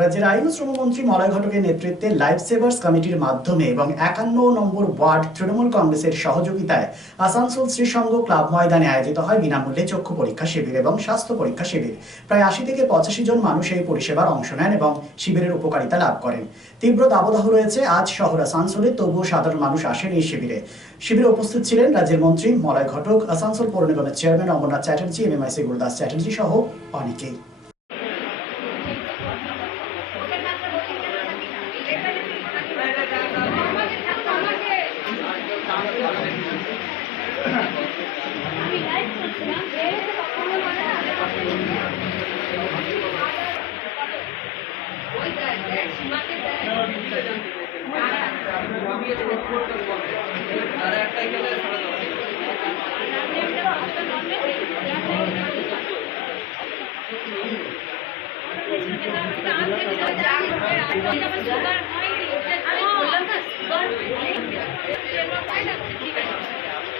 রাজ্যের আইন ও শ্রমমন্ত্রী মলয় ঘটকের নেতৃত্বে লাইফ সেভার্স কমিটির মাধ্যমে এবং 51 নম্বর ওয়ার্ড তৃণমূল কংগ্রেসের সহযোগিতায় আসানসোল শ্রীসংঘ ক্লাব ময়দানে আয়োজিত হয় বিনামূল্যে চক্ষু পরীক্ষা শিবির এবং স্বাস্থ্য পরীক্ষা শিবির। প্রায় 80 থেকে 85 জন মানুষ এই পরিষেবার অংশ নেন এবং শিবিরের উপকারিতা লাভ করেন। তীব্র দাবদাহ রয়েছে আজ শহর আসানসোলে, তবুও সাধারণ মানুষ আসেন এই শিবিরে। শিবিরে উপস্থিত ছিলেন রাজ্যের মন্ত্রী মলয় ঘটক, আসানসোল পৌর নিগমের চেয়ারম্যান অমরনাথ চ্যাটার্জি, MMIC গুরুদাস চ্যাটার্জি সহ অনেকেই।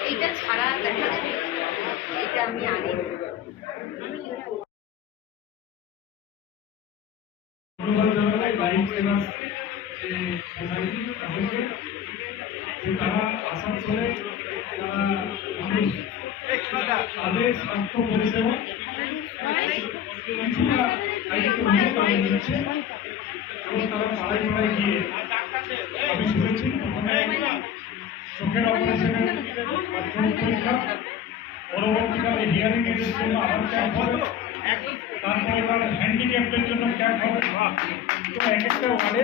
এইটা ছাড়া দেখা যাবে, এটা আমি আনি। তারা আসানসোলে তাদের স্বাস্থ্য পরিষেবা কিছুটা নিচ্ছে এবং তারা পাড়ায় পাড়ায় গিয়ে আমি শুনেছি চোখের অপারেশনের পরীক্ষা, পরবর্তীকালে হিয়ারিং এর জন্য আবার ক্যাম্প হবে, তারপরে তার হ্যান্ডিক্যাপের জন্য ক্যাম্প হবে। তো এক একটা ওয়ার্ডে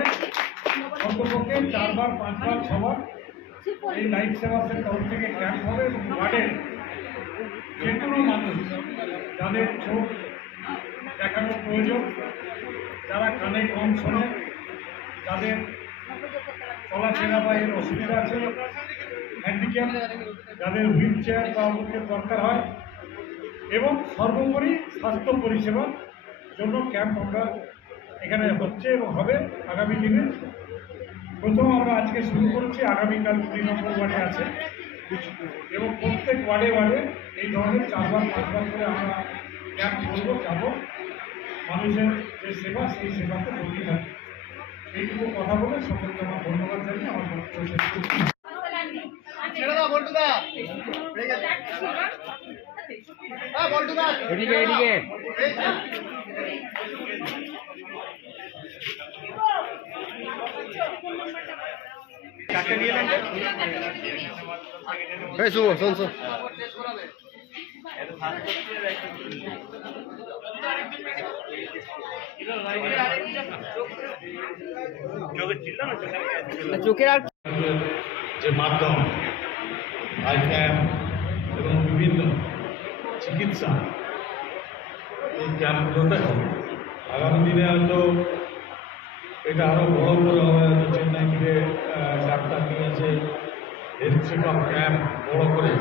অন্তপক্ষে 4 বার 5 বার 6 বার এই লাইফ সেভার্সের তরফ থেকে ক্যাম্প হবে। ওয়ার্ডের যে কোনো মানুষ যাদের চোখ দেখানোর প্রয়োজন, যারা কানে কম শোনে, যাদের চলাফেরা বা এর অসুবিধা আছে, হ্যান্ডিক্যাপ, যাদের হুইল চেয়ার বা অমুকের দরকার হয়, এবং সর্বোপরি স্বাস্থ্য পরিষেবার জন্য ক্যাম্প আমরা এখানে হচ্ছে এবং হবে আগামী দিনে। প্রথম আমরা আজকে শুরু করেছি, আগামীকাল 2 নম্বর ওয়ার্ডে আছে এবং প্রত্যেক ওয়ার্ডে ওয়ার্ডে এই ধরনের 4 বার 5 বার করে আমরা ক্যাম্প করবো, যাবো, মানুষের যে সেবা সেই সেবাকে বলতে থাকি। এইটুকু কথা বলে সকলকে আমার ধন্যবাদ জানিয়ে আমার বক্তব্য শেষ করছি। যে মাধ্যম আই ক্যাম্প এবং বিভিন্ন চিকিৎসা, এই ক্যাম্পগুলোতে হবে। আগামী দিনে হয়তো এটা আরও বড় করে হবে, হয়তো চেন্নাই থেকে ডাক্তার নিয়ে এসে হেলথ চেক আপ ক্যাম্প বড় করে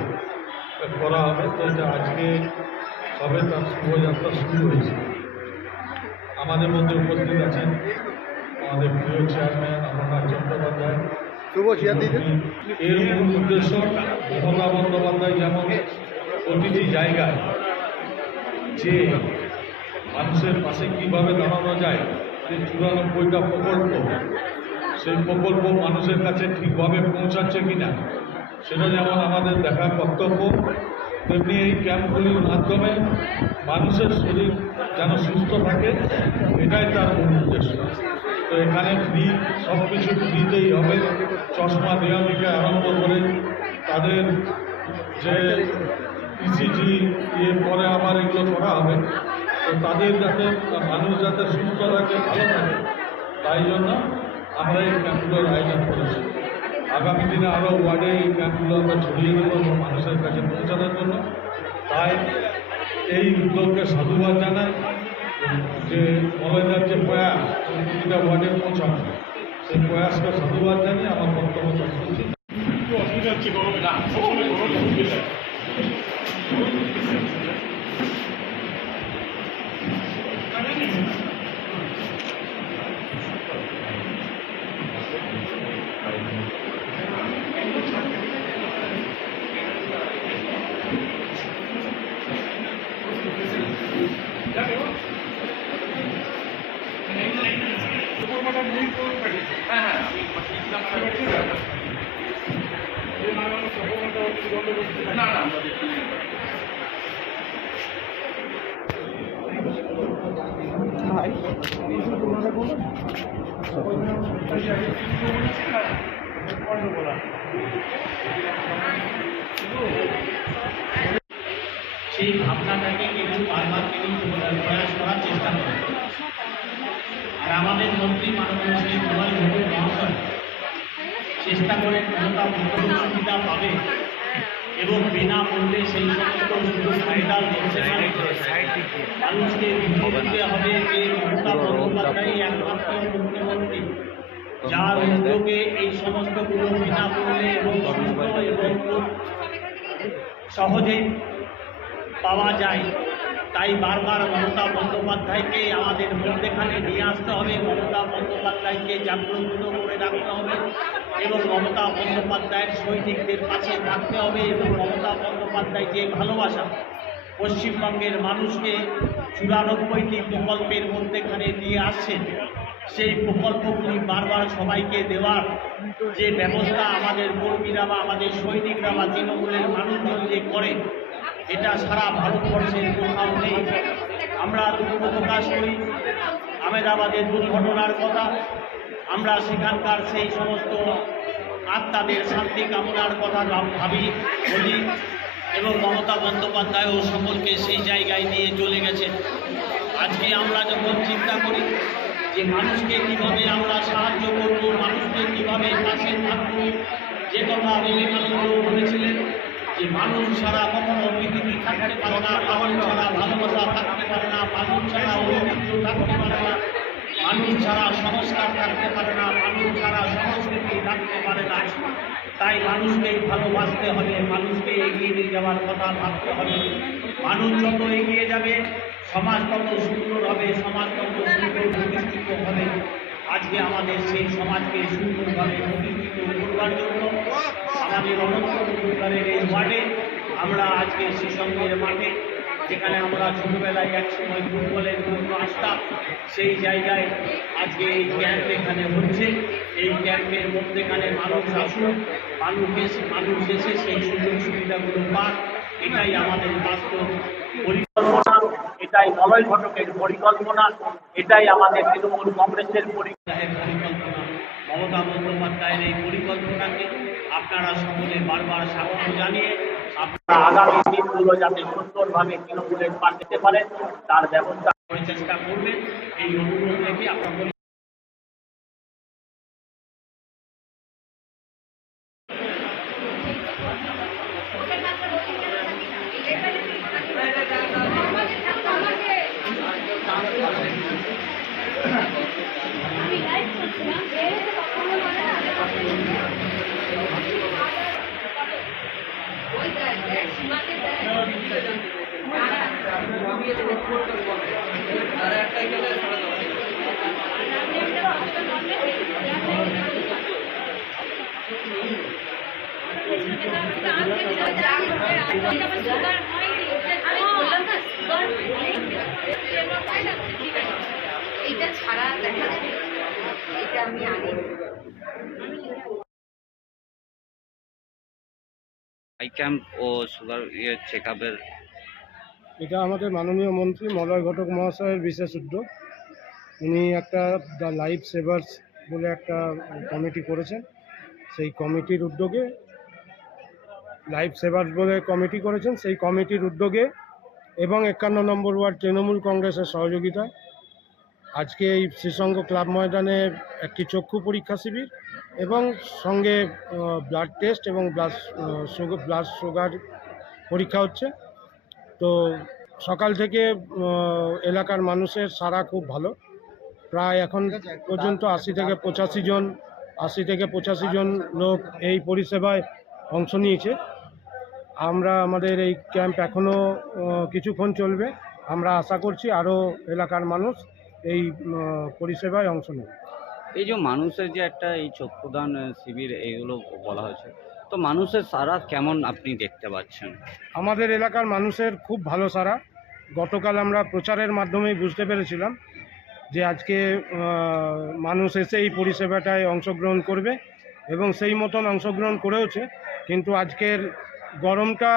করা হবে। তো এটা আজকে সবে তার শুভযাত্রা শুরু হয়েছে। আমাদের মধ্যে উপস্থিত আছেন আমাদের প্রিয় চেয়ারম্যান অমরনাথ চট্টোপাধ্যায়। এর মূল উদ্দেশ্য মমতা বন্দ্যোপাধ্যায় যেমন প্রতিটি জায়গায় যে মানুষের পাশে কীভাবে দাঁড়ানো যায়, যে 94টা প্রকল্প, সেই প্রকল্প মানুষের কাছে ঠিকভাবে পৌঁছাচ্ছে কিনা সেটা যেমন আমাদের দেখা কর্তব্য, তেমনি এই ক্যাম্পগুলির মাধ্যমে মানুষের শরীর যেন সুস্থ থাকে, এটাই তার মূল উদ্দেশ্য। তো এখানে ফ্রি, সব কিছু ফ্রিতেই হবে। চশমা দেওয়া থেকে আরম্ভ করে তাদের যে ইসিজি পরে আবার এগুলো করা হবে। তো তাদের যাতে মানুষ যাতে সুস্থ থাকে, ভালো থাকে, তাই জন্য আমরা এই ক্যাম্পগুলোর আয়োজন করেছি। আগামী দিনে আরও ওয়ার্ডে এই ক্যাম্পগুলো আমরা ছড়িয়ে দেবো মানুষের কাছে পৌঁছানোর জন্য। তাই এই উদ্যোগকে সাধুবাদ জানাই, যে মলয়দার যে প্রয়াস প্রতিটা ওয়ার্ডে পৌঁছানো, সেই প্রয়াসকে সাধুবাদ জানিয়ে আমার বক্তব্য শেষ করছি। অসুবিধা হচ্ছে গরমে না, Gracias. সেই ভাবনাটাকে কিন্তু বারবার কিন্তু প্রয়াস করার চেষ্টা করে। আর আমাদের মন্ত্রী মাননীয় শ্রী মলয় ঘটক মহাশয় চেষ্টা করে কোনটা মূল্য সুবিধা পাবে এবং বিনামূল্যে সেই সমস্ত সুযোগ ফায়দার মানুষকে বুঝিয়ে দিতে হবে যে মমতা বন্দ্যোপাধ্যায় একমাত্র মুখ্যমন্ত্রী যার উদ্যোগে এই সমস্তগুলো বিনামূল্যে এবং সুস্থ এবং খুব সহজেই পাওয়া যায়। তাই বারবার মমতা বন্দ্যোপাধ্যায়কে আমাদের মধ্যেখানে নিয়ে আসতে হবে, মমতা বন্দ্যোপাধ্যায়কে জাগ্রত করে রাখতে হবে এবং মমতা বন্দ্যোপাধ্যায়ের সৈনিকদের পাশে থাকতে হবে এবং মমতা বন্দ্যোপাধ্যায় যে ভালোবাসা পশ্চিমবঙ্গের মানুষকে 94টি প্রকল্পের মধ্যেখানে দিয়ে আসছেন, সেই প্রকল্পগুলি বারবার সবাইকে দেওয়ার যে ব্যবস্থা আমাদের কর্মীরা বা আমাদের সৈনিকরা বা তৃণমূলের মানুষজন যে করে, এটা সারা ভারতবর্ষের কোথাও নেই। আমরা দুঃখ প্রকাশ করি আহমেদাবাদের দুর্ঘটনার কথা, আমরা সেখানকার সেই সমস্ত আত্মাদের শান্তি কামনার কথা ভাবি বলি এবং মমতা বন্দ্যোপাধ্যায়ও সকলকে সেই জায়গায় নিয়ে চলে গেছেন। আজকে আমরা যখন চিন্তা করি যে মানুষকে কীভাবে আমরা সাহায্য করব, মানুষকে কীভাবে পাশে থাকব, যে কথা বিবেকানন্দ বলেছিলেন যে মানুষ ছাড়া কখনো পৃথিবী থাকতে পারে না, মানুষ ছাড়া ভালোবাসা থাকতে পারে না, মানুষ ছাড়া ঐতিহ্য থাকতে পারে না, মানুষ ছাড়া সংস্কার থাকতে পারে না, মানুষ ছাড়া সংস্কৃতি থাকতে পারে না। তাই মানুষকেই ভালোবাসতে হবে, মানুষকে এগিয়ে নিয়ে যাওয়ার কথা ভাবতে হবে। মানুষ যত এগিয়ে যাবে সমাজ তত সুন্দর হবে, সমাজ তত সুন্দর প্রতিষ্ঠিত হবে। আজকে আমাদের সেই সমাজকে সুন্দরভাবে প্রতিষ্ঠিত করবার জন্য আমাদের অনন্তপুর সরকারের এই ওয়ার্ডে আমরা আজকে শিশঙ্গের মাঠে, যেখানে আমরা ছোটবেলায় একসময় ফুটবলের জন্য আসতাম, সেই জায়গায় আজকে এই ক্যাম্প এখানে হচ্ছে। এই ক্যাম্পের মধ্যেখানে মানুষ আসুক, মানুষ এসে সেই সুযোগ সুবিধাগুলো পাক, এটাই আমাদের বাস্তব পরিকল্পনা, এটাই মলয় ঘটকের পরিকল্পনা, এটাই আমাদের তৃণমূল কংগ্রেসের পরিকল্পনা। মমতা বন্দ্যোপাধ্যায়ের এই পরিকল্পনাকে আপনারা সকলে বারবার স্বাগত জানিয়ে আপনারা আগামী দিনগুলো যাতে সুন্দরভাবে তৃণমূলের পাশে যেতে পারেন তার ব্যবস্থা করে চেষ্টা করবেন, এই অনুরোধ রেখে আপনার এইটা ছাড়া দেখা যাবে, এটা আমি আনি। আই ক্যাম্প ও সুগার চেক আপের এটা আমাদের মাননীয় মন্ত্রী মলয় ঘটক মহাশয়ের বিশেষ উদ্যোগ। উনি একটা দ্য লাইফ সেভার্স বলে একটা কমিটি করেছেন, সেই কমিটির উদ্যোগে লাইফ সেভার্স বলে কমিটি করেছেন, সেই কমিটির উদ্যোগে এবং 51 নম্বর ওয়ার্ড তৃণমূল কংগ্রেসের সহযোগিতায় আজকে এই শ্রীসঙ্গ ক্লাব ময়দানে একটি চক্ষু পরীক্ষা শিবির এবং সঙ্গে ব্লাড টেস্ট এবং ব্লাড সুগার পরীক্ষা হচ্ছে। তো সকাল থেকে এলাকার মানুষের সাড়া খুব ভালো, প্রায় এখন পর্যন্ত 80 থেকে 85 জন লোক এই পরিষেবায় অংশ নিয়েছে। আমাদের এই ক্যাম্প এখনও কিছুক্ষণ চলবে, আমরা আশা করছি আরও এলাকার মানুষ এই পরিষেবায় অংশ নেবে। এই যে মানুষের যে একটা এই চক্ষুদান শিবির এইগুলো বলা হয়েছে, তো মানুষের সাড়া কেমন আপনি দেখতে পাচ্ছেন? আমাদের এলাকার মানুষের খুব ভালো সাড়া। গতকাল আমরা প্রচারের মাধ্যমেই বুঝতে পেরেছিলাম যে আজকে মানুষ এসে এই পরিষেবাটায় অংশগ্রহণ করবে এবং সেই মতন অংশগ্রহণ করেওছে। কিন্তু আজকের গরমটা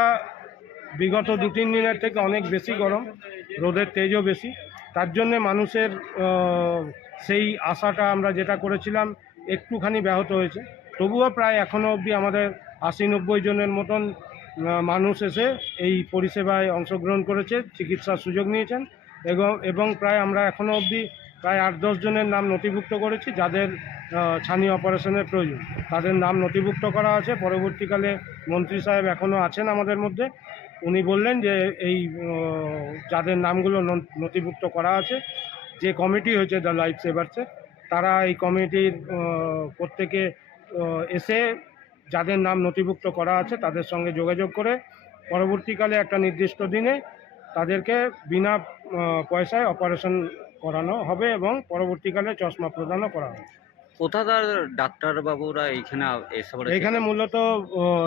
বিগত 2-3 দিনের থেকে অনেক বেশি গরম, রোদের তেজও বেশি। তার জন্যে মানুষের সেই আশাটা আমরা যেটা করেছিলাম একটুখানি ব্যাহত হয়েছে। তবুও প্রায় এখনও অবধি আমাদের 80-90 জনের মতন মানুষ এসে এই পরিষেবায় অংশগ্রহণ করেছে, চিকিৎসার সুযোগ নিয়েছেন এবং প্রায় আমরা এখনও অবধি প্রায় 8-10 জনের নাম নথিভুক্ত করেছি যাদের ছানি অপারেশনের প্রয়োজন। তাদের নাম নথিভুক্ত করা আছে। পরবর্তীকালে মন্ত্রী সাহেব এখনও আছেন আমাদের মধ্যে, উনি বললেন যে এই যাদের নামগুলো নথিভুক্ত করা আছে, যে কমিটি হয়েছে দ্য লাইফ সেভার্সের, তারা এই কমিটির প্রত্যেকে এসে যাদের নাম নথিভুক্ত করা আছে তাদের সঙ্গে যোগাযোগ করে পরবর্তীকালে একটা নির্দিষ্ট দিনে তাদেরকে বিনা পয়সায় অপারেশন করানো হবে এবং পরবর্তীকালে চশমা প্রদানও করা হবে। কোথাকার ডাক্তারবাবুরা এখানে মূলত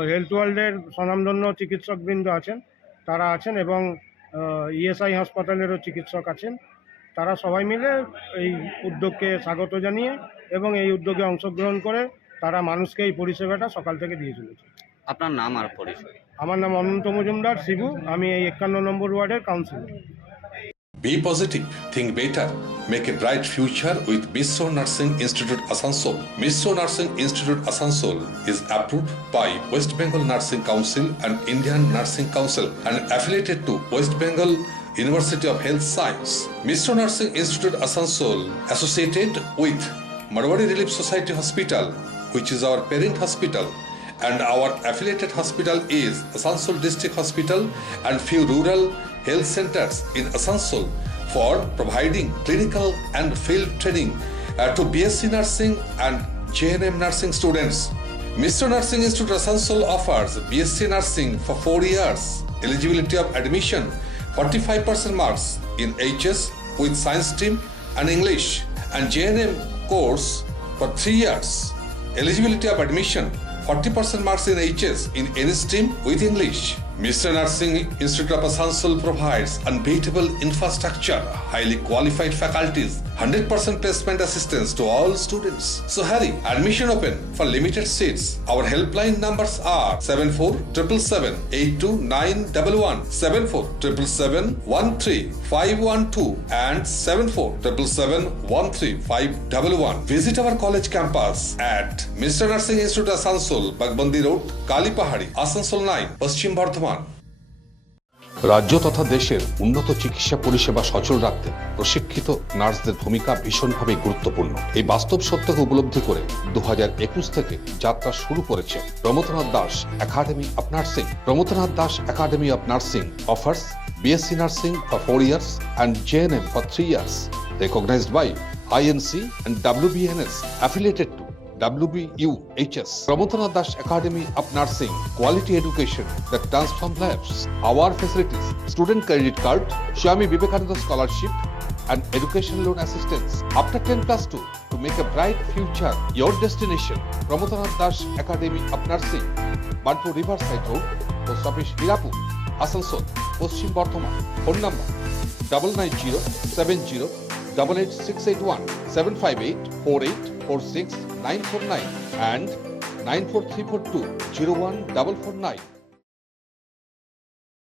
হেলথ ওয়ার্ল্ডের স্বনামধন্য চিকিৎসকবৃন্দ আছেন, তারা আছেন এবং ইএসআই হাসপাতালেরও চিকিৎসক আছেন। তারা সবাই মিলে এই উদ্যোগকে স্বাগত জানিয়ে এবং এই উদ্যোগে অংশগ্রহণ করে তারা মানুষকে এই পরিষেবাটা সকাল থেকে দিয়ে চলেছে। আপনার নাম আর পরিচয়? আমার নাম অনন্ত মজুমদার, শিবু। আমি এই 51 নম্বর ওয়ার্ডের councillor. Be positive, think better, make a bright future with Misro Nursing Institute Asansol. Misro Nursing Institute Asansol is approved by West Bengal Nursing Council and Indian Nursing Council and affiliated to West Bengal University of Health Science. Misro Nursing Institute Asansol associated with Marwari Relief Society Hospital, which is our parent hospital, and our affiliated hospital is Asansol District Hospital and few rural health centers in Asansol for providing clinical and field training to BSc Nursing and JNM Nursing students. Misro Nursing Institute Asansol offers BSc Nursing for 4 years, eligibility of admission 45% marks in HS with science stream and English, and JNM course for 3 years, eligibility of admission 40% marks in HS in any stream with English. Misro Nursing Institute of Asansol provides unbeatable infrastructure, highly qualified faculties, 100% placement assistance to all students. So hurry, admission open for limited seats. Our helpline numbers are 7477782911, 7477713512 and 7477713511. Visit our college campus at Misro Nursing Institute Asansol, Bagbandi Road, Kalipahari, Asansol 9, Paschim Bardhaman. রাজ্য তথা দেশের উন্নত চিকিৎসা পরিষেবা সচল রাখতে প্রশিক্ষিত নার্সদের ভূমিকা ভীষণভাবে গুরুত্বপূর্ণ। এই বাস্তব সত্যকে উপলব্ধি করে 2021 থেকে যাত্রা শুরু করেছে Pramathanath Das academy of nursing. Pramathanath Das academy of nursing offers BSc Nursing for 4 years and JNM for 3 years, recognized by INC and WBNS, affiliated to WBUHS. Pramotanath Das Academy of Nursing, quality education that transforms lives. Our facilities: student credit card, Swami Vivekananda scholarship, and education loan assistance. After 10+2, to make a bright future your destination. Pramotanath Das Academy of Nursing, Banpur Riverside Road, Post Office Hirapur, Asansol, Paschim Bardhaman. Phone number 9907088681, 7584846 949 and 94342 01449.